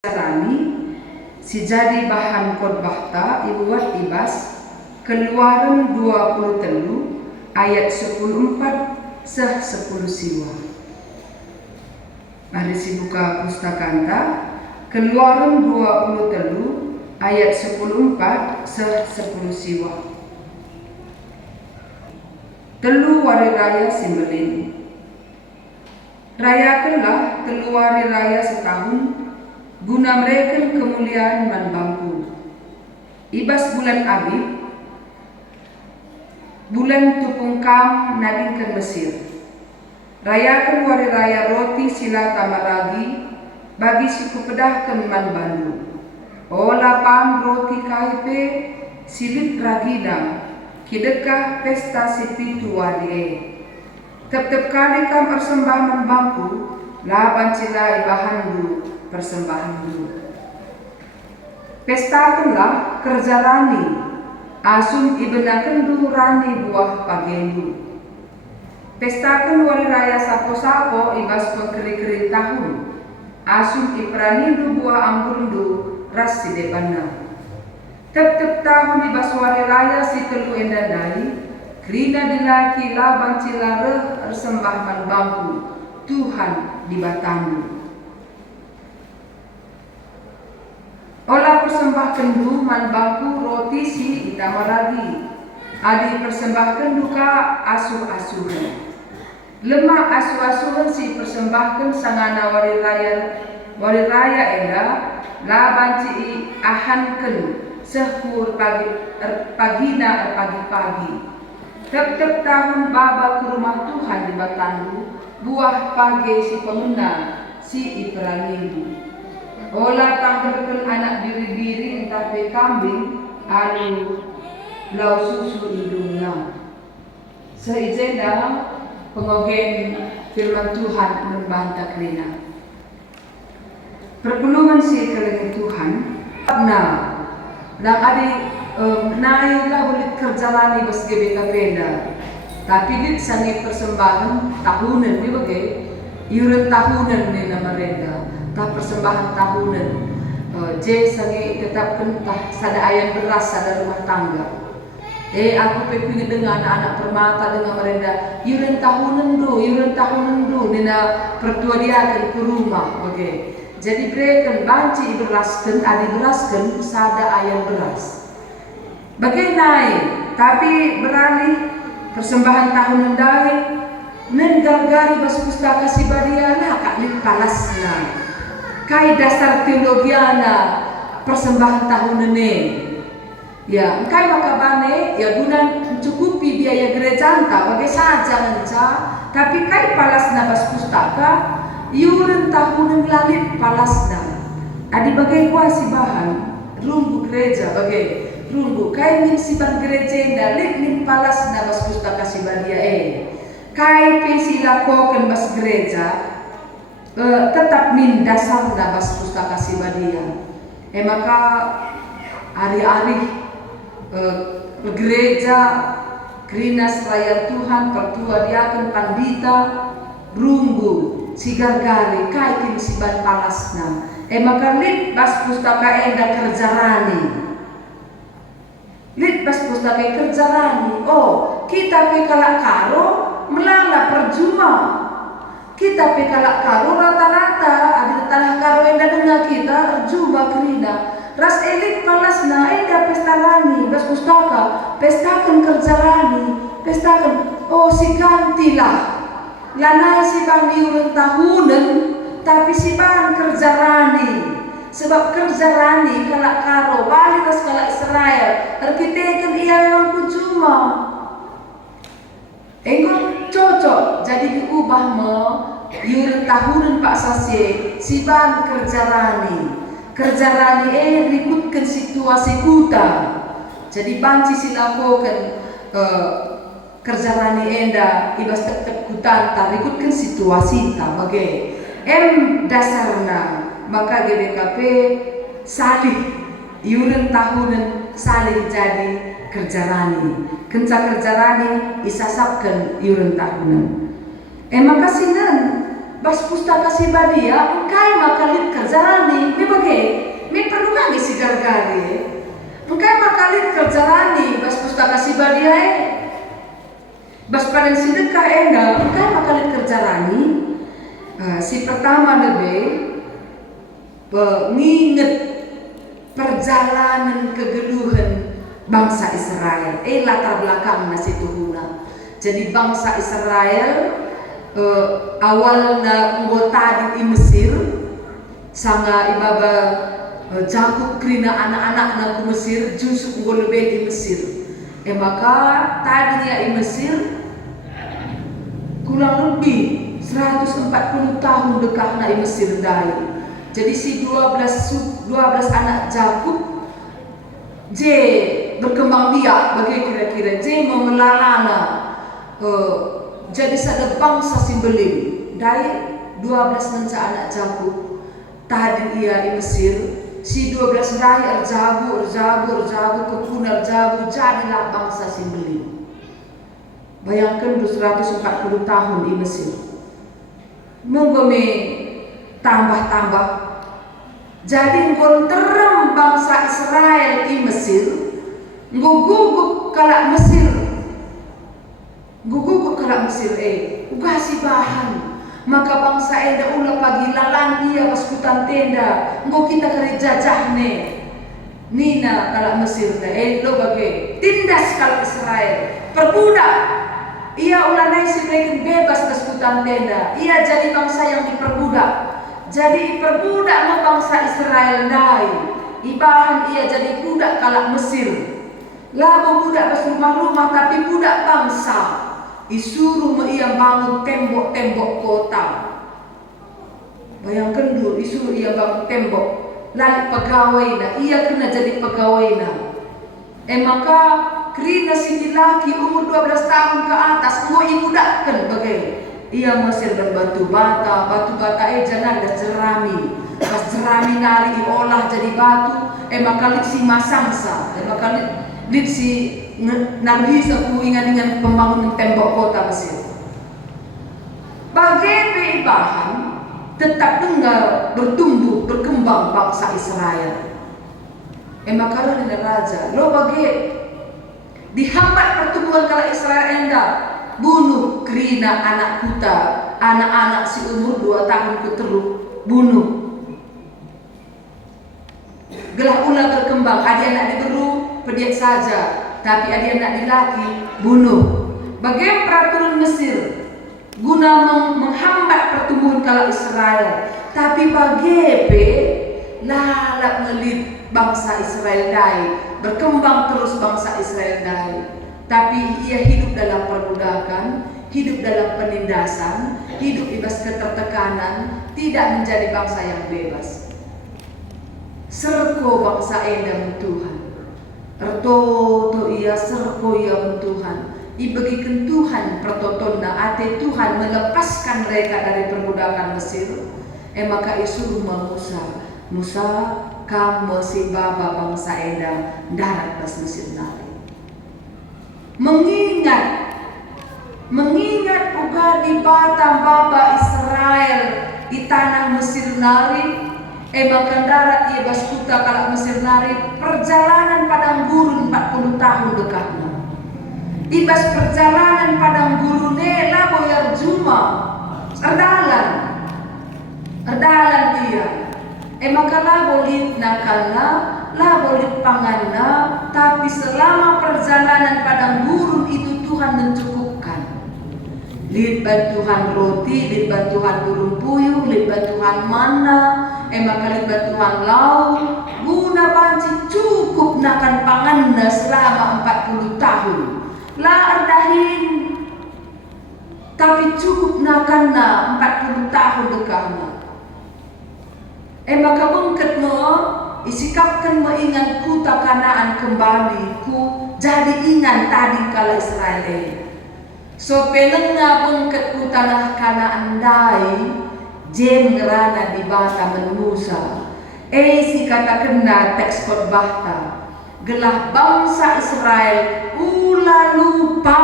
Rani si jadi bahan khotbah ta ibuat ibas Keluaran 23 ayat 14 seh 10 siwa. Mari si buka pustaka ta Keluaran 23 ayat 14 seh 10 siwa. Telu wari raya Simbelin. Rayakanlah telu wari raya setahun guna mereka kemuliaan man bangku. Ibas bulan Abib, bulan tupungkam nadingkan Mesir. Rayakan wari raya roti sila tamaragi bagi suku pedahkan man bandu. Olapan roti kaipe silit ragidang kidekah pesta sipitu wari. Tep-tep kali kam persembahan bangku laban sila ibahandu persembahan dulu. Pestakanlah kerja rani, asum ibenakan dulu rani buah pagendu. Pestakan wali raya sapo-sapo ibas pengkeri-keri tahun, asum ipranindu buah amburundu ras si depana. Tep-tep tahun ibas wali raya si telu endandai, krina dilaki laban cilareh persembahan bangku, Tuhan dibatandu. Olah persembahkan du man bangku roti si itamaragi. Adi persembahkan duka asuh-asuhan. Lemak asuh-asuhan si persembahkan sangana wari raya enda laban ci ahanken sehur pagina pagi-pagi. Tep-tep tahun baba ke rumah Tuhan di Batandu buah pagi si pemena si ipranindu. Olah tanggalkan anak diri-diri entah pe kambing anu lau susu hidungnya. Seizenda pengogen firman Tuhan membantah klina. Perpuluhan si kelengin Tuhan. Nah, nang adi naik lah ulit kerjalani bas GBK benda. Tapi dit sangi persembahan tahunan ni bagai iuran tahunan ni nama renda. Tak persembahan tahunan sangi tetapkan tah sada ayam beras sada rumah tangga. Aku pengen dengan anak-anak permata dengan merenda iuran tahunan do nina pertua dia ke rumah bagai. Jadi mereka banci beraskan adi beraskan sada ayam beras. Bagai naik tapi beralih persembahan tahunan dahi menggagari bas pustaka si badia lah kak lip palasna. Kai dasar teologiana persembahan tahunan ini. Ya, kai makabane ya guna mencukupi biaya gereja anta bagai saja ngenca, tapi kai palasna bas pustaka iuran tahunan lalit palasna. Adi bagai kuasi bahan rumbu gereja bagai rumbu kai min siban gereja dalit min palasna bas pustaka si badia kai pesi lakokan bas gereja tetap min dasarna bas pustaka si badia. Maka hari-hari gereja krinas raya Tuhan pertua diakan pandita rumbu sigar-gari kai kin siban palasna. Maka lit bas pustaka enda kerja rani. Lit bas pustaka kerja rani. Oh, kita pe kalak karo melala perjuma. Kita pe kalak karo rata-rata ada tanah karo enda dengar kita jumpa kerina. Ras elit palasna enda pesta rani bas pustaka pestakan kerja rani pestakan oh si gantilah lanai si bang iuran tahunan tapi si bang kerja rani sebab kerja rani kalak karo balik ras kalak Israel arkitekan ia memang kucuma engkau cocok jadi diubah iuran tahunan pak sasye si bang kerja rani rikutkan situasi kuta. Jadi banci silakokan kerja rani enda ibas tetep kutanta rikutkan situasi ta bagai dasarna maka GBKP salih iuran tahunan salih jadi kerja rani kenca kerja rani isasapkan iuran tahunan maka sinan bas pustaka si badia kai makalit kerja rani me bagai me perlu kami si gargari. Mungkin makalit kerjarani bas pustaka si badia bas panen sedekah enda. Mungkin makalit kerjarani si pertama lebih mengingat perjalanan kegeluhan bangsa Israel. Latar belakang nasi tuhuna. Jadi bangsa Israel awalnya anggota di Mesir, sanga ibaba Jakub krina anak-anak na ku Mesir, jusuk lebih di Mesir. Maka tadinya di Mesir kurang lebih 140 tahun dekah na di Mesir dari. Jadi si 12 anak Jakub J berkembang biak bagi kira-kira J memelalana jadi sada bangsa simbeling dari 12 nanca anak Jakub tadi ia di Mesir si 12 dari erjabu kepun erjabu jadilah bangsa simbeling. Bayangkan 140 tahun di Mesir menggome tambah jadi ngonterem bangsa Israel di Mesir nguguguk kalak Mesir ugasi bahan maka bangsa enda ulah pagi lalang ia paskutan tenda nggo kita kari jajah nina kalak Mesir lo bagi tindas kalak Israel perbudak ia ulah naik sebagai bebas paskutan tenda ia jadi bangsa yang diperbudak. Jadi perbudak no bangsa Israel dai. Ibahan ia jadi budak kalak Mesir. Labo budak pas rumah-rumah tapi budak bangsa. Isuruh ia bangun tembok-tembok kota. Bayangkan dulu isuruh ia bangun tembok. Lalu pegawai na ia kena jadi pegawai na. Maka kerina si laki umur 12 tahun ke atas mau ibudakkan bagai. Ia Mesir dan batu bata jangan ada jerami. Pas jerami nari diolah jadi batu, maka lit si masangsa, maka lit si nabi sekuingan dengan pembangunan tembok kota Mesir. Bagai bahan tetap dengar bertumbuh berkembang bangsa Israel. Maka dengan raja, lo bagai dihambat pertumbuhan kala Israel enda. Bunuh kerina anak kuta, anak-anak si umur 2 tahun ke teruk, bunuh. Gelah ulah berkembang, adik-anak diberu, pediat saja, tapi adik-anak dilaki, bunuh. Bagaimana peraturan Mesir guna menghambat pertumbuhan kala Israel, tapi bagaimana lalap ngelit bangsa Israel dai, berkembang terus bangsa Israel dai. Tapi ia hidup dalam perbudakan, hidup dalam penindasan, hidup bebas ketertekanan, tidak menjadi bangsa yang bebas. Serko bangsa enda Tuhan. Ertoto ia serko ia Tuhan. Ibagikan Tuhan pertotonna ate Tuhan melepaskan mereka dari perbudakan Mesir. Maka isuruh Musa kamu si baba bangsa enda darat pas Mesir nari. Mengingat uga di baba Israel di tanah Mesir nari maka darat ia baskuta kalak Mesir nari perjalanan padang gurun 40 tahun dekatnya ibas perjalanan padang gurun labo yarjuma erdalan dia maka labo litnakana labo litpanganna tapi selama perjalanan padang gurun itu Tuhan mencukupkan. Lihat bantuan roti, lihat bantuan burung puyuh, lihat bantuan mana, maka lihat bantuan lauk, guna panci cukup nakan panganna selama 40 tahun. Lah ardahin, tapi cukup nakanna 40 tahun dekahna. Maka bengket isikapkan mengingat kuta Kanaan kembali ku jadi ingat tadi kala Israel. So pelenga bengket ku tanah Kanaan dai jem ngerana di bata menusa. Si kata kena teks khotbahta gelah bangsa Israel ula lupa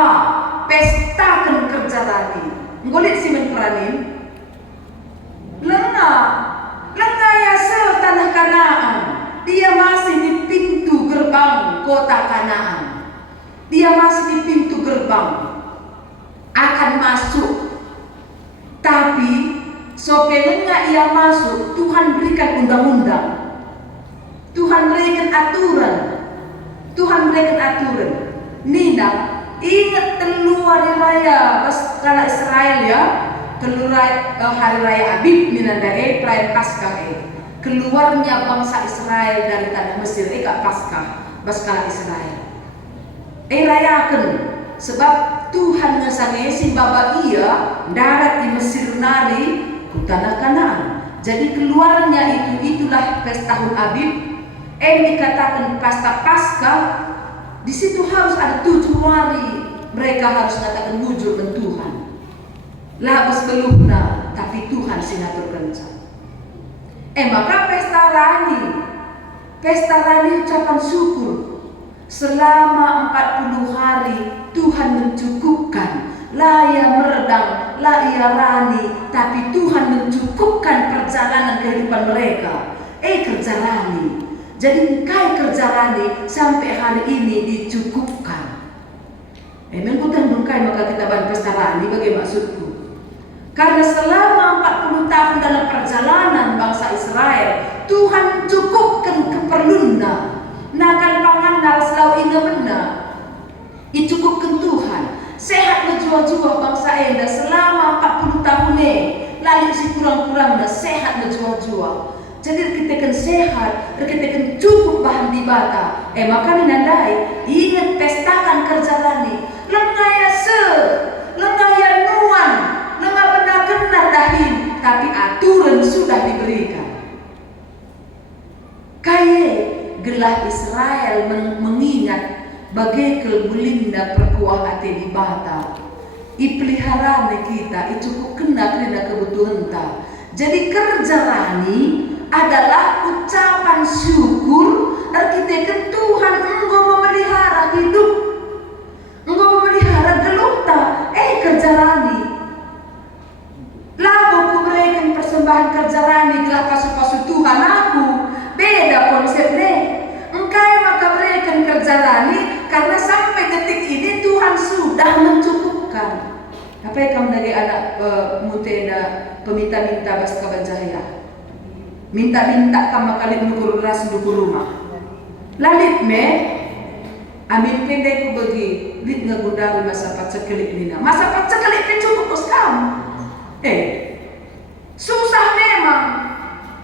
pestakan kerja tadi. Ngolit si menperanin lenga ya tanah Kanaan aturan. Tuhan berikan aturan. Nina, ingat telu hari raya pas kala Israel ya, telu hari raya Abib Nina perayaan Paskah keluarnya bangsa Israel dari tanah Mesir kak Paskah pas kala Israel. Rayakan sebab Tuhan ngesange si baba iya darat di Mesir nari ke tanah Kanaan. Jadi keluarnya itulah pesta tahun Abib. Dikatakan pesta Paskah. Di situ harus ada 7 hari mereka harus katakan wujud dengan Tuhan. Labas belumna tapi Tuhan singatur kerja. Maka pesta rani ucapan syukur. Selama 40 hari Tuhan mencukupkan. La ia meredang, la ia rani, tapi Tuhan mencukupkan perjalanan kehidupan mereka. Kerja rani. Jadi kai kerja rani sampai hari ini dicukupkan. Bukan bengkai maka kita ban pesta rani bagi maksudku. Karena selama 40 tahun dalam perjalanan bangsa Israel, Tuhan cukupkan keperluannya. Nakan pangan naras lau inga benar. Dicukupkan Tuhan. Sehat berjual-jual bangsa enda selama 40 tahun lalu si kurang-kurang sehat berjual-jual. Jadi kita kan sehat, kita kan cukup bahan di bata. Maka ninandai ingat pestakan kerja rani. Lengaya lengaya nuan, lengah benar-benar dahin, tapi aturan sudah diberikan. Kaya gelah Israel mengingat bagai kelbulinda perkuah hati di bata. Ipeliharane kita, cukup kena kebutuhan ta. Jadi kerja rani adalah ucapan syukur arkitek Tuhan engkau memelihara hidup, engkau memelihara geluta. Kerja rani lalu ku berikan persembahan kerja rani gelah pasu-pasu Tuhan aku beda konsepnya. Engkau maka berikan kerja rani karena sampai detik ini Tuhan sudah mencukupkan. Apa yang kamu dari anak mutena peminta-minta bas kabanjaya minta-minta kamu kali mengukur ras dukur rumah lalit amin pendek ku bagi lit ngagundari masa pacakelik nina masa pacakelik cukup us kamu susah memang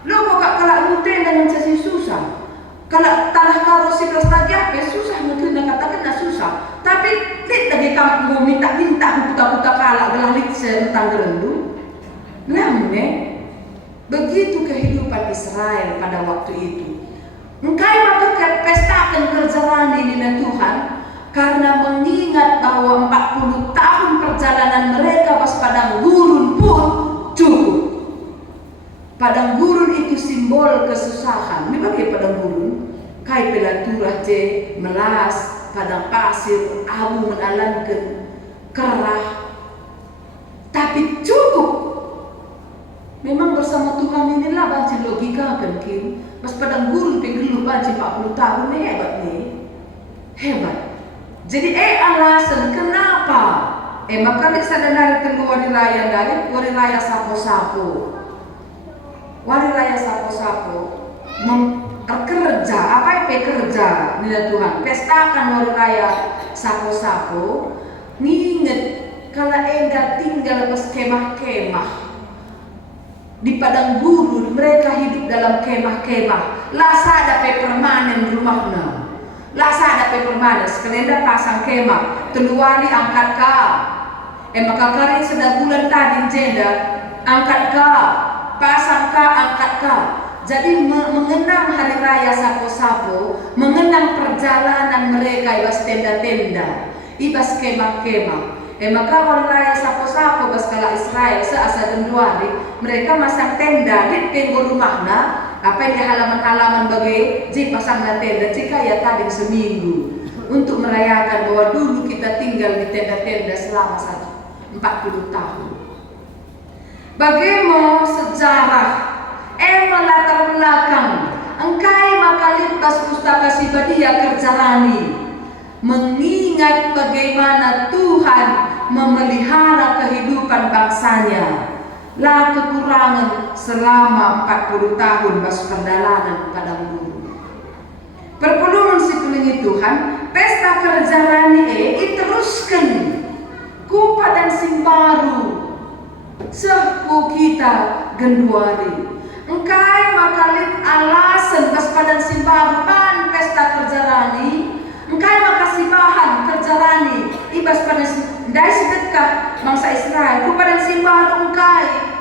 lo kok kalak mutena dengan casi susah. Kalau tanah karo 11 lagi susah mungkin katakan susah. Tapi lit lagi kamu minta-minta kuta-kuta kalak gelalit tentang gerendu. Namun begitu kehidupan Israel pada waktu itu. Engkau maka pestakan kerja rani dengan Tuhan karena mengingat bahwa 40 tahun perjalanan mereka pas padang gurun pun cukup. Padang gurun itu simbol kesusahan. Ini bagaimana padang gurun? Kai pelaturah melas, padang pasir, abu menalankan, kerah. Tapi cukup. Memang bersama Tuhan inilah banci logika kan Kim. Mas padang gurun pengeluh banci 40 tahun hebat nih. Hebat. Jadi alasan kenapa? Maka bisa dari tenggu wari raya sapo-sapo. Wari raya sapo-sapo kerja, apa yang kerja nila Tuhan? Pestakan wari raya sapo-sapo. Nginget kalau tinggal pas kemah-kemah di padang gurun, mereka hidup dalam kemah-kemah. Lasa ada permanen rumahnya. Lasa ada permanen. Sekelenda pasang kemah, teluari angkat ka. Maka kari sedang bulan tadi jenda angkat ka. Pasang ka, angkat ka. Jadi mengenang hari raya sapo-sapo, mengenang perjalanan mereka ibas tenda-tenda, ibas kemah-kemah. Maka hari raya sapo-sapo bas kala Israel seasa Januari, mereka masang tenda di penggo rumahna, apa yang di halaman-halaman bagai pasang tenda jika ya tadi seminggu untuk merayakan bahwa dulu kita tinggal di tenda-tenda selama 40 tahun. Bagaimana sejarah latar belakang engkai makalit bas pustaka Sibadia kerja rani mengingat bagaimana Tuhan memelihara kehidupan bangsanya lah kekurangan selama 40 tahun bas perjalanan padang gurun. sengi Tuhan pesta kerjarani iteruskan ku padan simbaru seku kita genduari engkai makalit alasan pas padan simbaru pan pesta kerjarani engkai makasih bahan kerjarani ibas padan dai sedekah bangsa Israel ku padan simbaru engkai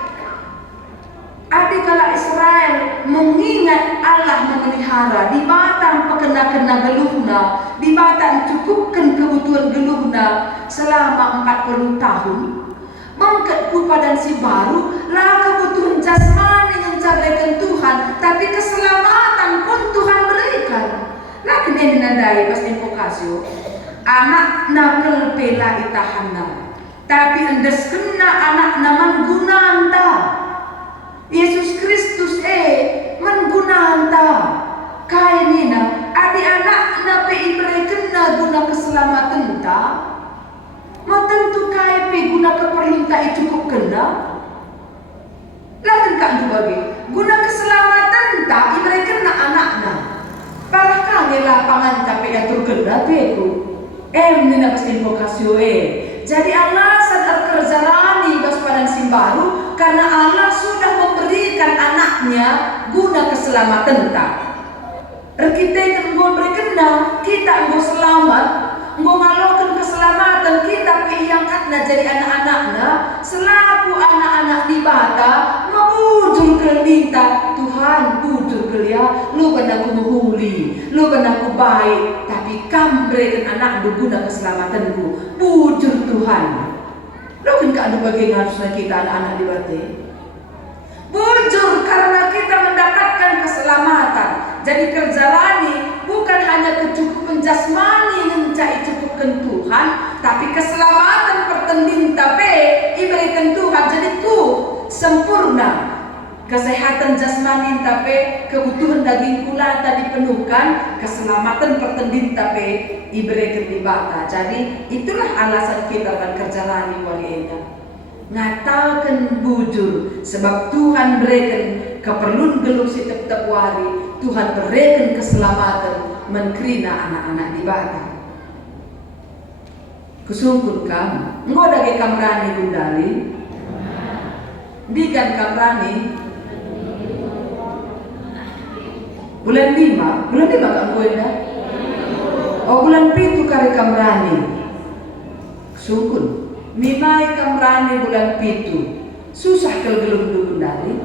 adikala Israel mengingat Allah memelihara di batang pekena-kena geluhna, di batang cukupkan kebutuhan geluhna selama 40 tahun. Mengket ku padan si baru lah kebutuhan jasmani yang cabaikan Tuhan, tapi keselamatan pun Tuhan berikan. Lah kene nadai pas invokasio anak nakal pela itahana, tapi endes kena anak naman gunanta. Yesus Kristus menggunanta kaya nina adi anak na pe ibreken na guna keselamatan ta ma tentu kaya pe guna keperluan ta cukup kena lakin kak bagi guna keselamatan ta ibreken na anak na parah kaya lapangan ta pe atur kena pe ku nina pas invokasio jadi Allah sadar kerjarani bas padan simbaru karena Allah sudah memberikan anaknya guna keselamatan ta. Kita kan nggo berkena kita nggo selamat, nggo ngalokan keselamatan kita piangkatna jadi anak-anakna selaku anak-anak di bata mabujur ke minta Tuhan bujur ke dia lu benaku menghuli, lu benaku baik tapi kam berikan anak guna keselamatanku bujur Tuhan. Lu kan kak bagian harusnya kita anak-anak di bata bujur karena kita mendapatkan keselamatan. Jadi kerjalani bukan hanya kecukupan jasmani yang cai cukupkan Tuhan, tapi keselamatan pertendin tape iberikan Tuhan. Jadi ku sempurna kesehatan jasmani tape kebutuhan daging kulata dipenuhkan, keselamatan pertendin tape iberikan di bata. Jadi itulah alasan kita berkerjalani waliena. Ngatakan bujur sebab Tuhan berikan keperluan geluk si tetap wari Tuhan berikan keselamatan menkrina anak-anak di bata kusungkun kam engkau dagi kamrani gundali digan kamrani bulan 5 kan engkau dah bulan 7 kari kamrani kusungkun Mimai kamrani bulan 7 susah kalau belum gundali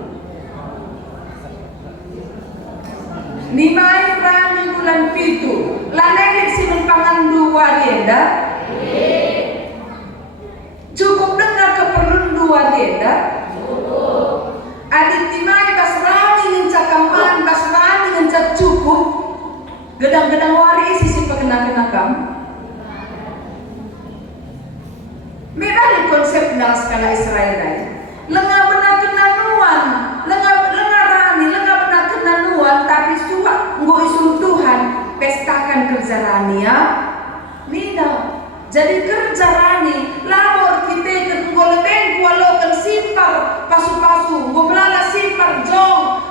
Nimai kamrani bulan 7 lanegit si menpangan dua dienda cukup dengar keperluan dua dienda adit timai basrani ngencak kaman basrani ngencak cukup gedang-gedang wari isi si pekena-kena kam Memang konsep dalam skala Israel tadi. Lengah benar kenanuan, lengah rani, lengah benar kenanuan, tapi suak nggo isu Tuhan pestakan kerja rani ya. Nina, jadi kerja rani, labor kita kan nggo lebeng kualokan simpar pasu-pasu, nggo melala simpar jong.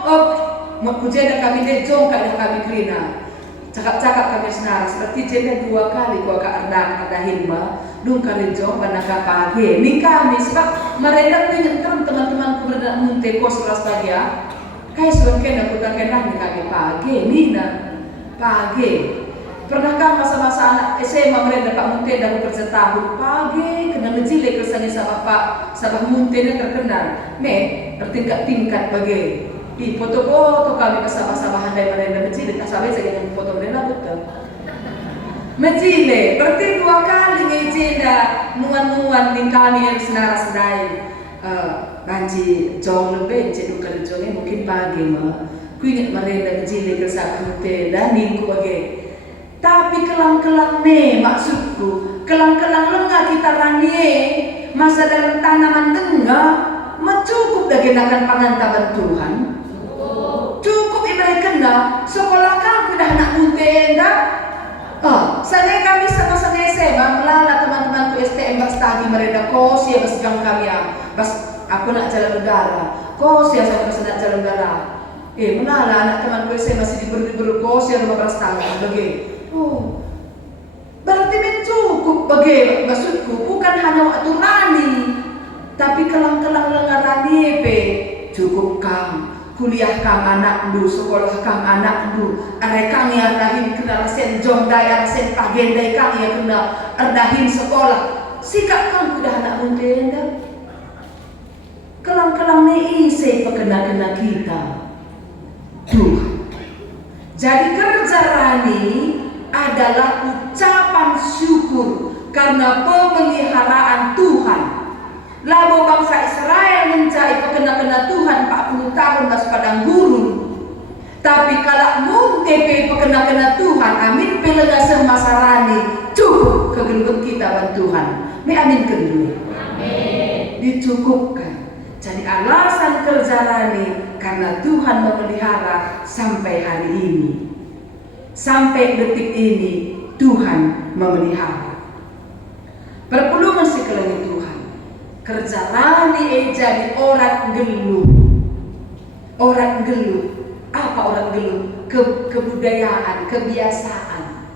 Kujeda kami de jong kada kami krina. Cakap-cakap kami senar seperti jeda 2 kali gua ke ada himba dung kali jong panaka pagi ni kami sebab mereka punya teman-teman berada munte kos kelas pagi ya kai suan kena putar kena ni kami pagi nina pagi pernahkah masa-masa anak SMA mereka pak munte dah bekerja tahun pagi kena ngejile kesannya sama pak sabah munte terkenal bertingkat-tingkat bagi di foto-foto kami bersama-sama handai mereka ngejile tak sampai saya dengan foto mereka betul Majile, berarti 2 kali ngejenda nuan-nuan ning kami yang senara-sedai banji jong lebih jedu kali jongnya mungkin pagi mah ku ingat mereka ngejile ke sakute dan ningku bagi tapi kelang-kelang maksudku kelang-kelang lengah kita ranie masa dalam tanaman tengah cukup dagenakan pangantaban Tuhan cukup ibarat kena sekolah kamu dah nak muntenda saya kami sama-sama SMA melala teman-temanku STM bas tadi mereka kos ya bas gang kami ya bas aku nak jalan udara kos ya saya bas nak jalan udara melala anak temanku SMA masih diberi kos ya 15 tahun bagi Oh, berarti mencukup bagi maksudku bukan hanya waktu rani, tapi kelang-kelang lengarani pe cukup kang kuliah kang anak du, sekolah kang anak du, kang yang dahin kena rasen jong daya rasen pagendai kang yang kena erdahin sekolah, sikap kang kudah anak mundenda. Kelang-kelang ni isi pekena-kena kita. Tuh. Jadi kerja rani adalah ucapan syukur karena pemeliharaan Tuhan. Labo bangsa Israel mencari pekena-kena Tuhan 40 tahun pas padang gurun. Tapi kalau muntepe pekena-kena Tuhan, amin pelenga semasa rani cukup kegelut kita ban Tuhan. Me amin kedua. Amin. Dicukupkan. Jadi alasan kerja rani karena Tuhan memelihara sampai hari ini. Sampai detik ini Tuhan memelihara. Perpulungan sekeliling Tuhan. Kerja rani jadi orang geluh. Orang geluh. Apa orang geluh? Kebudayaan, kebiasaan.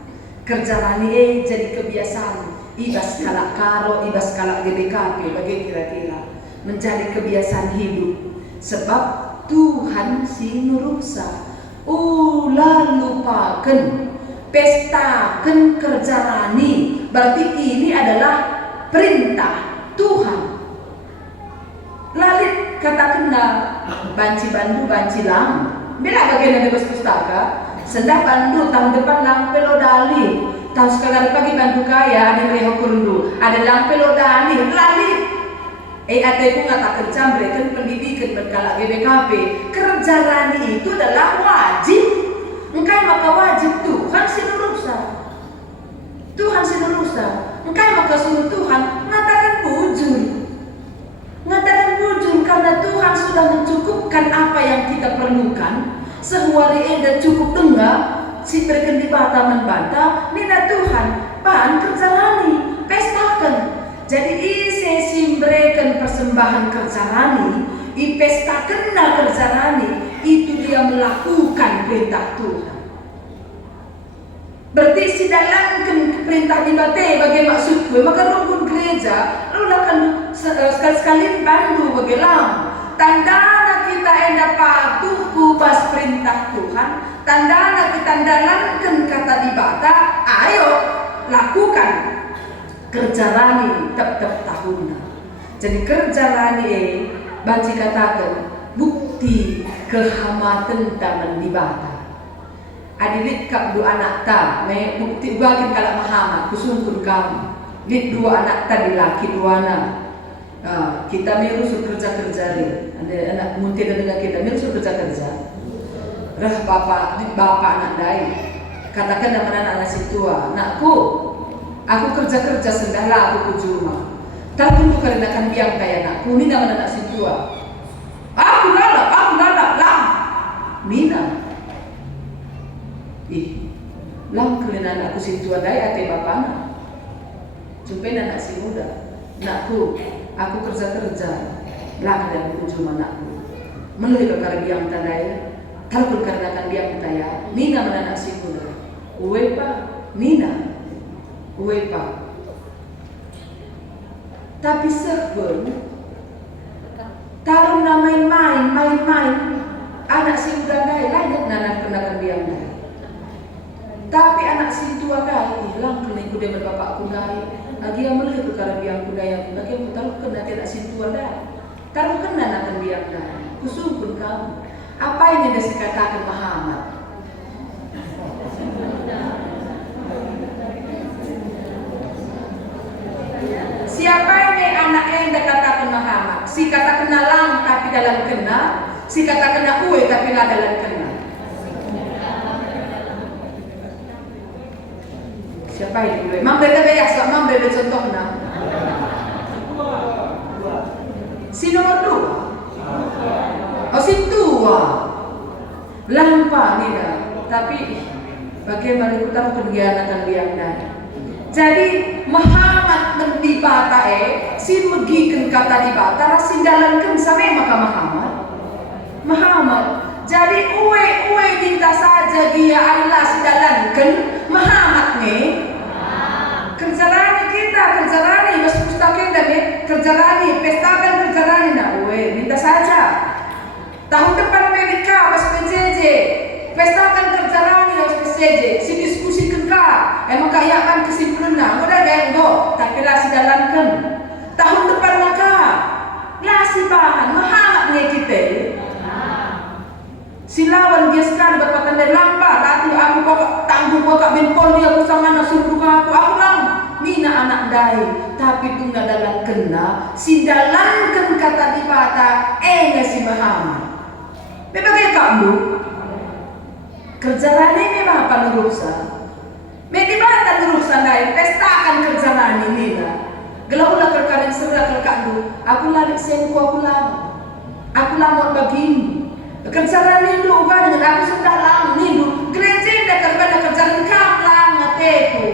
Kerja rani jadi kebiasaan. Ibas kalak karo, ibas kalak GBKP, bagi kira-kira menjadi kebiasaan hidup. Sebab Tuhan si nurusa ulah lupakan pestakan kerja rani, berarti ini adalah perintah Tuhan. Lalit kata kena banci bandu banci lang bila bagian ada pustaka sendak bandu tahun depan lang pelodali tahun sekali pagi bandu kaya ada reho kurundu ada lang pelodali lalit ada pun kata kerja mereka pendidikan berkala GBKP kerja rani itu adalah wajib. Engkai maka wajib Tuhan sinurusa. Tuhan sinurusa. Engkai maka suruh Tuhan ngatakan bujur. Ngatakan bujur karena Tuhan sudah mencukupkan apa yang kita perlukan. Sehuari eda cukup tengah si berken di bata membata nina Tuhan pan kerja rani pestakan. Jadi isi simbrekan persembahan kerja rani, ipestakan kerja rani, itu dia melakukan perintah Tuhan. Berarti si dalamkan perintah di bate bagi maksud gue, maka rukun gereja, lu akan sekali-sekali bantu bagi lam. Tandana kita enda patuh kubas perintah Tuhan, tandana kita dalamkan kata di bata, ayo lakukan. Kerja rani tetap tahunna. Jadi kerja rani banci katakan bukti kehamatan taman di bata. Adilit kap dua anak ta, me bukti bakin kalak Muhammad kusungkun kamu. Lit dua anak ta di laki dua anak. Kita mirusul kerja-kerja ni. Ada anak munti dengan kita mirusul kerja-kerja. Rah bapak anak dai. Katakan nama anak si tua, nakku. Aku kerja-kerja sendahlah aku ke rumah. Tak tunggu karena akan biang kaya anakku. Ini nama anak si tua. Aku lalap, lam. Mina. Lam kelina anakku si tua daya ate bapana. Jumpain anak si muda. Anakku, aku kerja-kerja. Lah kada aku ke rumah anakku. Melalui karena biang tadaya. Tak karena akan biang taya. Nina mana anak si muda. Uwe pa, Nina. Uwe pa. Tapi sebelum taruh na main-main anak si muda dai layak nanak kenakan biang dai. Tapi anak si tua dai hilang kena kuda berbapakku dai. Agi yang melihat perkara biang kuda yang lagi yang taruh kena anak si tua dai. Taruh kena nakan biang dai. Kusungkun kamu. Apa yang ada dikatakan Muhammad? Siapa ini anak yang katakan Muhammad? Si kata kena lang tapi dalam kena, si kata kena uwe tapi lah dalam kena. Siapa ini? Mam beda beyak, mam beda contoh na. Si nomor 2. Oh si tua. Lampa nih dah. Tapi bagaimana kita kegiatan biang dari. Jadi Muhammad mendibata si megikan kata dibata si dalankan sampai maka Muhammad. Jadi uwe minta saja dia Allah si dalankan Muhammad kerja rani, pestakan kerja rani nak, minta saja. Tahun depan PBK, pas PJJ, pestakan kerja rani harus PJJ, si diskusikan kah, emang kayakan kesimpulan nak, udah genggo, tapi lah si dalamkan. Tahun depan maka, lah si bahan, mahamak nih kita. Silawan dia sekali berpatan dari lampa, nanti aku kok tanggung kok bimpol dia aku sama anak suruh aku lang. Nina anak dai, tapi tu nggak dalam kena, si dalam kata di mata, si Muhammad. Memang kamu kerja rani memang apa nurusa? Memang mata nurusa dai, pestakan kerja rani Nina. Gelau lah kerkaren serah kerkadu, aku lari sengku aku lamot begini. Kerja rani lu ubah dengan aku sudah lang nindu gereja dah kerja kaplang ngateku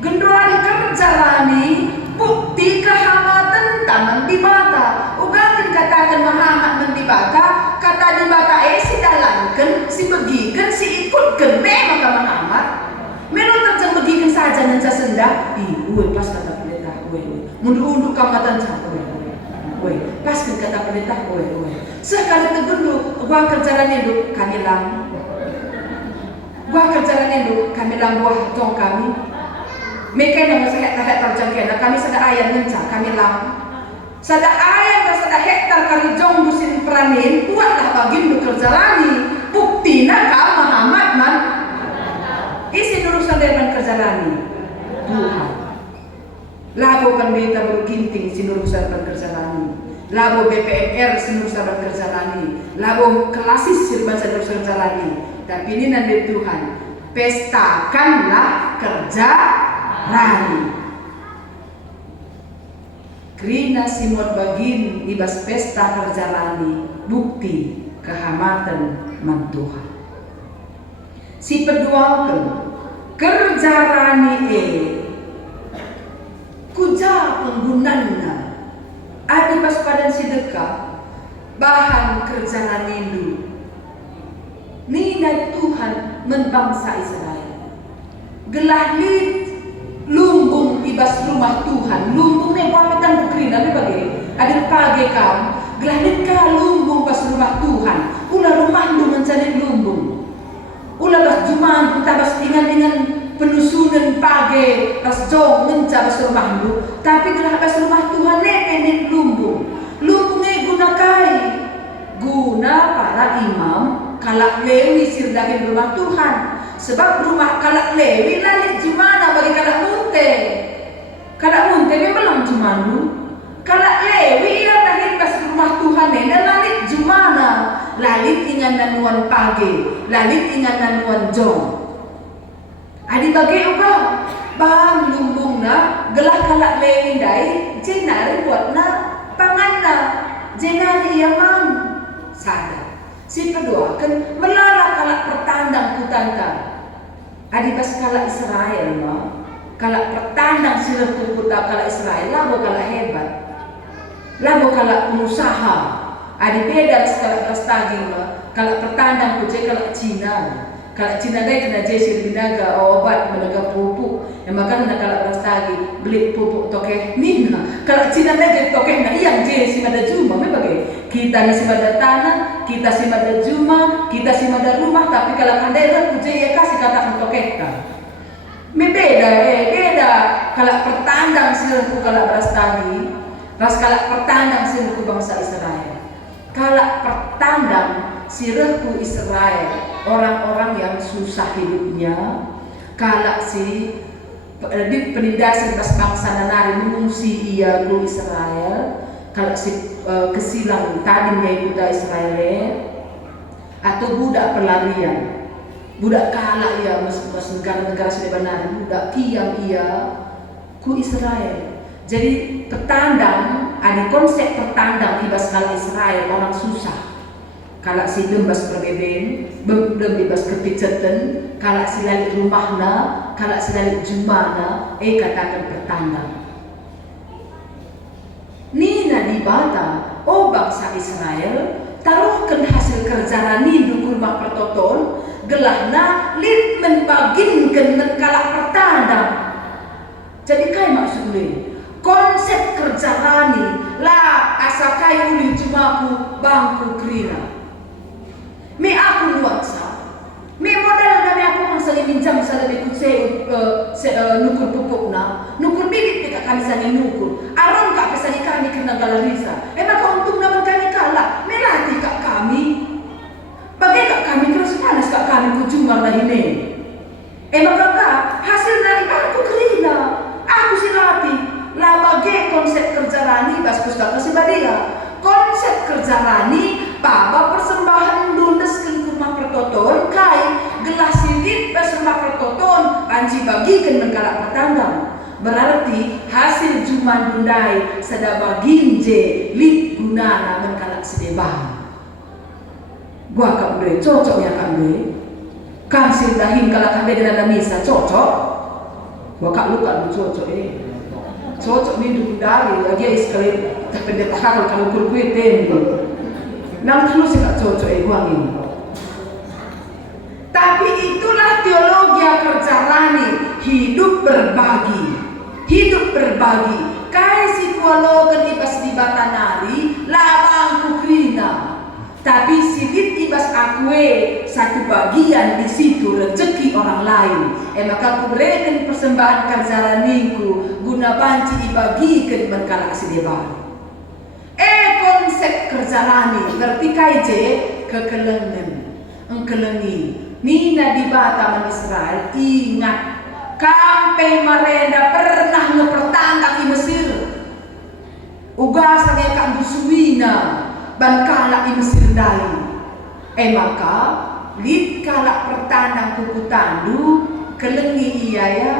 gendoari kerja rani bukti kehamatan taman di bata ugakan katakan Muhammad mendibata kata di bata si dalankan si begikan si ikutkan memang ke Muhammad melu terjang begikan saja nan senda pas kata pendeta mundur-undur kamatan capek pas kata pendeta sekali tergundu gua kerjaan itu kami lang buah jong kami mereka yang saya terjang kena kami sada ayat mencak kami lang sada ayat dan sada hektar kali jong dusin peranin buatlah bagian kerjaan bukti nak Muhammad man isi urusan dengan kerjaan Tuhan lagu kan beta berginting si urusan kerjaan labo BPMR sinur sahabat kerja lani, labo klasis sirban sahabat kerja lani. Tapi ini nanti Tuhan, pestakanlah kerja lani. Krina simot bagin ibas pesta kerja lani, bukti kehamatan mantuhan. Si peduakan kerja lani kuja penggunanya. Adi pas padan sedekah bahan kerjaan nindu nina Tuhan membangsa Israel gelah lit lumbung ibas rumah Tuhan lumbung nih pametan bukrina nih bagai ada pagi kam gelah lit ka lumbung pas rumah Tuhan ulah rumah lu mencari lumbung ulah bas juman tabas ingan penusunan pagi pas jong mencari rumah lu tapi gelah pas rumah Tuhan nih lumbungnya guna para imam kalak lewi sirdahin rumah Tuhan sebab rumah kalak lewi lalit jumana bagi kalak munte memang jumanu kalak lewi ia dahin pas rumah Tuhan lalit jumana lalit ingan nanuan pagi lalit ingan nanuan jong adi bagi ubah bang lumbungna gelah kalak lewi dai jenari buatna panganna jenari yaman sadar si kedua kan melala kalak pertandang kutanta adi pas kalak Israel mah kalak pertandang sila kuta kalak Israel labo kalak hebat labo kalak pengusaha adi beda kalak prestagi mah kalak pertandang kuce kalak Cina kalau Cina dai kena jesi binaga obat menaga pupuk yang makan nak kalau prestagi beli pupuk tokeh nina kalau Cina dai jadi tokeh na yang jesi mada juma me bagai kita nasi mada tanah kita si mada juma kita si mada rumah tapi kalau kandai rat kuje ya kasih katakan tokeh ka me beda kalau pertandang silku kalau prestagi ras kalau pertandang silku bangsa Israel kalau pertandang sirahku Israel orang-orang yang susah hidupnya kalak si penindasan pas bangsa nanari mengungsi ia ku Israel kalak si kesilang tadinya budak Israel atau budak pelarian budak kalak ia mas negara-negara sebenarnya budak kiam ia ku Israel jadi petandang ada konsep petandang ibas kalak Israel orang susah kalau si lembas perbeben, lembas kepicatan, kalau si lalik rumahna, kalau si lalik jumana, katakan pertandang. Nina di bata, bangsa Israel, taruhkan hasil kerja ni di rumah pertoton, gelahna lit membaginkan kalak pertandang. Jadi kai maksudnya, konsep kerja ni la asakai uli jumaku bangku krina. Me aku nuatsa. Me modal na me ako masali minjam sa labi kutse nukur pupuk na. Nukur bibit pika kami sa nukur. Aron ka pesali kami kena galarisa. Maka untung naman kami kala. Melati kak kami. Bagai kak kami terus panas kak kami kujumar na hine. Maka kak hasil dari aku krina. Aku silati. La bagai konsep kerja rani bas pustaka si badia. Konsep kerja rani baba persembahan lunas ke rumah pertoton kai gelas silit bersembah pertoton anji bagikan menggalak pertandang. Berarti hasil juman bundai sada baginje lit gunana menggalak sedebah. Gua kak berdua cocok ya kak berdua. Kang sildahin kalak kak dengan misa cocok. Gua kak luka lu cocok cocok ni dukundari lagi sekali terpendetak kalau kurkuit tempo. Nang terus gak cocok guang ini. Tapi itulah teologi kerja rani, hidup berbagi. Hidup berbagi. Kai si kualogan ibas di batanari, labang kukrina. Tapi sidit ibas akwe satu bagian di situ rezeki orang lain. Maka ku berikan persembahan kerja raninku guna panci dibagikan berkala sedebah. Konsep kerja rani berarti kaije kekelengan engkelengi nina di Batam Israel ingat kampe marenda pernah ngepertandang di Mesir ugasan yang kak busuina ban kalak di Mesir dai maka lid kalak pertandang kuku tandu kelengi iya ya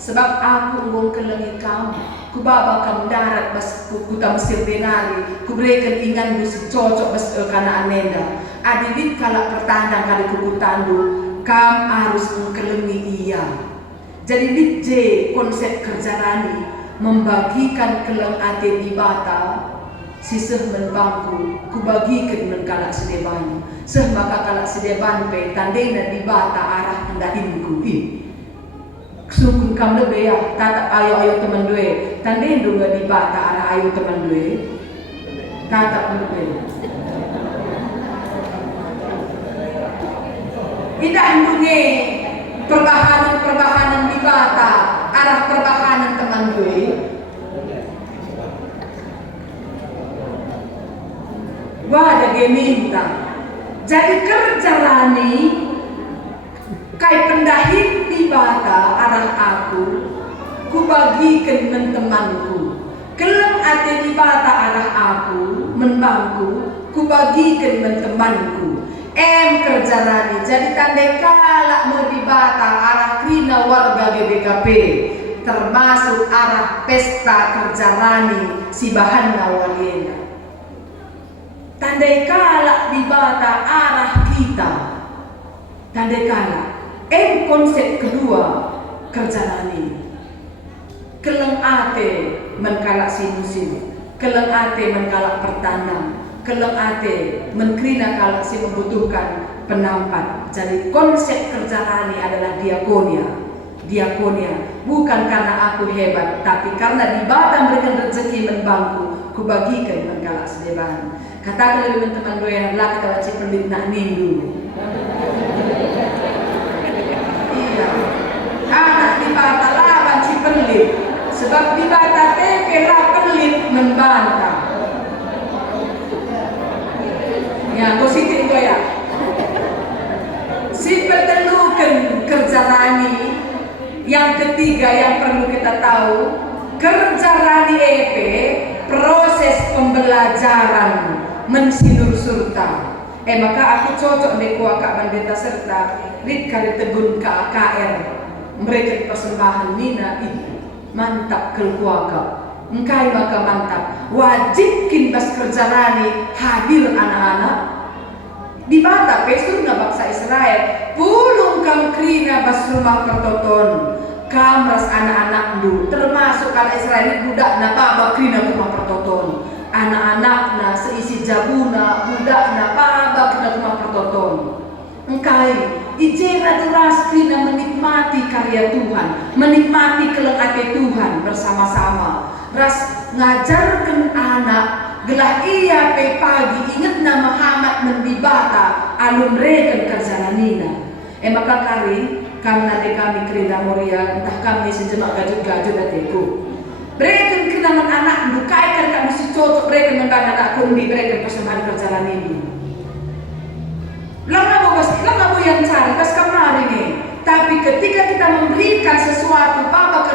sebab aku wong kelengi kamu kubaba kam darat bas kuta Mesir denari kubrekan ingan bus cocok bas kana anenda adidit kala pertandang kali kukutandu kam harus mengkelengi iya. Jadi ditje konsep kerja rani membagikan keleng ate di bata siseh menbangku kubagikan mengkalak sedeban seh maka kalak sedeban pe tandena di bata arah kendahinku sukun kam lebe ya tatap ayo teman due tandai dunga di bata arah ayo teman due tatap lebe tidak dunge perbahanan di bata arah perbahanan teman due wah ada geminta jadi kerja rani kai pendahin di bata arah aku kubagikan men temanku kelem ate di bata arah aku menbangku kubagikan men temanku kerja rani jadi tandai kalak mau di bata arah krina warga GBKP termasuk arah pesta kerja rani si bahan nawaliena tandai kalak di bata arah kita tandai kalak konsep kedua kerja rani keleng ate menkalak sinusin keleng ate menkalak pertandang keleng ate menkrina kalak si membutuhkan penampat. Jadi konsep kerja rani adalah diakonia bukan karena aku hebat tapi karena di Batam memberikan rezeki menbangku kubagikan menkalak sedeban. Katakan lebih teman doyan lah kita wajib pelit nak nindu anak di bata laban si pelit sebab di bata teke lah pelit membantah ya positif itu ya si petelukan kerja rani yang ketiga yang perlu kita tahu kerja rani proses pembelajaran mensinur surta maka aku cocok deh kuaka bandeta serta rit kali tegun ke AKR mereka persembahan nina mantap keluarga engkai maka mantap wajibkin bas kerja rani hadir anak-anak di Batam pesur na bangsa Israel pulung kam krina bas rumah pertoton kamras anak-anak du termasuk kalau Israel budak na baba krina rumah pertoton anak-anak na seisi jabuna budak na baba krina rumah pertoton engkai ijena duras krina menikmati karya Tuhan menikmati kelengate Tuhan bersama-sama ras ngajarkan anak gelah ia pe pagi ingat nama Muhammad mendibata alun reken kerjalanina. Maka kari karena kami kerina moria entah kami sejenak gajut-gajut ateku. Mereka kenaman anak dukaikan kami si cocok mereka membana anak kundi mereka persembahan kerjalanin. Lama mau yang cari kas kamari nih. Tapi ketika kita memberikan sesuatu papa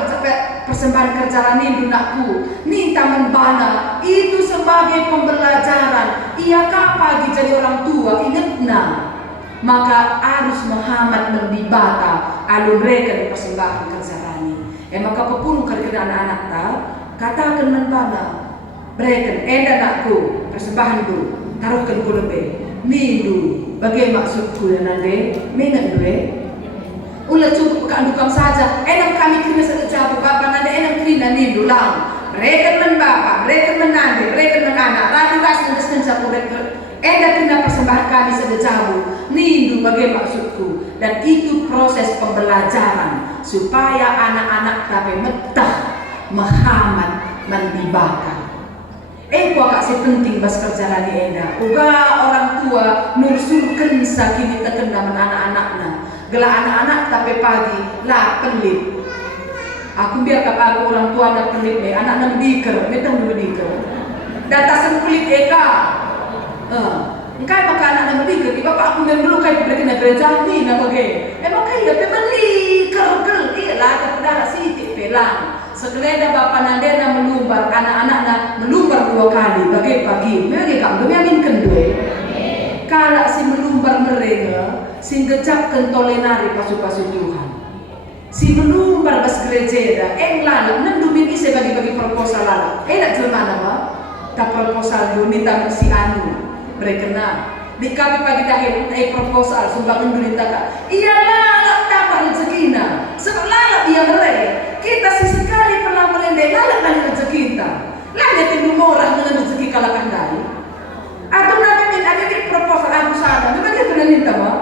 persembahan kerjalanin dunakku, minta membana itu sebagai pembelajaran. Ia pagi jadi orang tua ingatna. Maka harus Muhammad mendibata alun reken persembahan kerjalani. Maka pepuluh kali anak-anak tak katakan membana reken anakku persembahan du taruhkan ku lebih nindu bagai maksudku dan nade mengat due ulah cukup keandukam saja enam kami kena sejabu kapan nade enam kena nindu lang reken membapa reken menande reken menanak radu kasih dan sapu reken kena persembahan kami sejabu nindu bagai maksudku. Dan itu proses pembelajaran supaya anak-anak tapi metah Muhammad mendibaka. Kok si penting bas kerjaan di enda. Uga orang tua nursulkan sakini terkendaman anak-anaknya. Gela anak-anak tapi pagi lah pelit. Aku biar kata aku orang tua anak pelit deh. Anak-anak diker, metang dulu diker. Data sempulit eka. Engkai maka anak-anak diker. Bapak aku biar dulu kayak berkena gereja ni nak bagai. Emang kayak pemeli kerkel. Iyalah kepada siti pelang. Sekeleda bapak nandena melumbar anak-anaknya melumbar 2 kali bagai pagi. Mereka kamu yaminkan dua. Kalau si melumbar mereka, si gecapkan tolenari pasu-pasu Tuhan. Si melumbar bas gereja, lalu nendumin isi bagi-bagi proposal lalu. Nak jelma nama? Tak proposal dulu minta si anu. Mereka nak di kami pagi dahil proposal sumbangan duit tak. Iya lalap tambah rezekina. Sebab lalap dia mereka. Kita sesekali pernah merendai lalap dari rezeki kita. Lalu timbul orang dengan rezeki kalah kandai. Atau nanti ada di proposal aku sadar. Bukan dia pernah minta mah.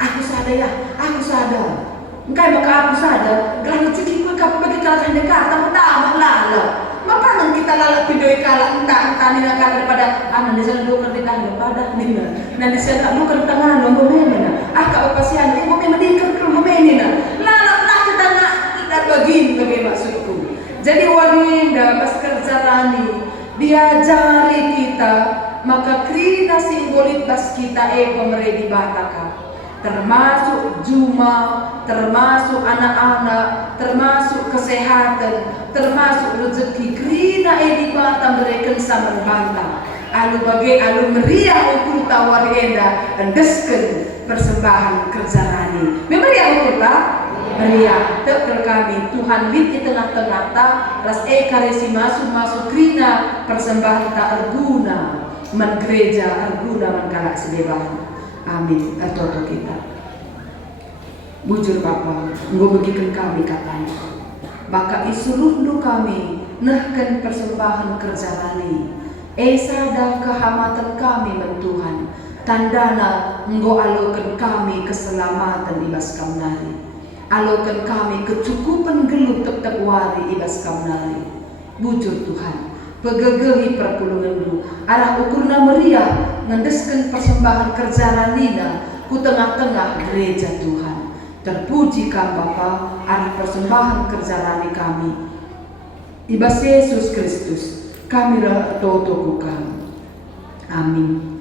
Aku sadar ya, aku sadar. Engkau maka aku sadar. Gelah rezeki ku kau bagi kalah kandai kata pertama lalap. Maka kita lalap pindoi kalah entah nina kata daripada anak di sana dua kerja daripada nina. Nanti saya dua kerja tangan nombor mana? Kau pasian ibu memang diker kerja nina. Lalap lah kita nak bagi maksudku. Jadi wanita pas kerja lani diajari kita maka krina simbolitas kita pemeredi bataka. Termasuk juma, termasuk anak-anak, termasuk kesehatan, termasuk rezeki krina di bata mereka sama bantah. Alu bagai alu meriah ukur tawar enda endesken persembahan kerja lani. Memang dia ukur tak? Meriah tekel kami Tuhan lit di tengah-tengah ta ras karesi masuk krina persembahan tak erguna men gereja erguna men kalak sedebahan. Amin. Toto kita bujur Bapa enggo begikan kami katanya maka isuruh nu kami nehken persembahan kerja lani sada kehamatan kami men Tuhan tandana enggo alokan kami keselamatan di bas kamnari alokan kami kecukupan gelut tetap wari ibas kamnari bujur Tuhan pegegehi perpulungan du arah ukurna meriah ngandeskan persembahan kerjaan nina ku tengah-tengah gereja Tuhan terpuji kan Bapa arah persembahan kerjaan kami ibas Yesus Kristus kami toto kami amin.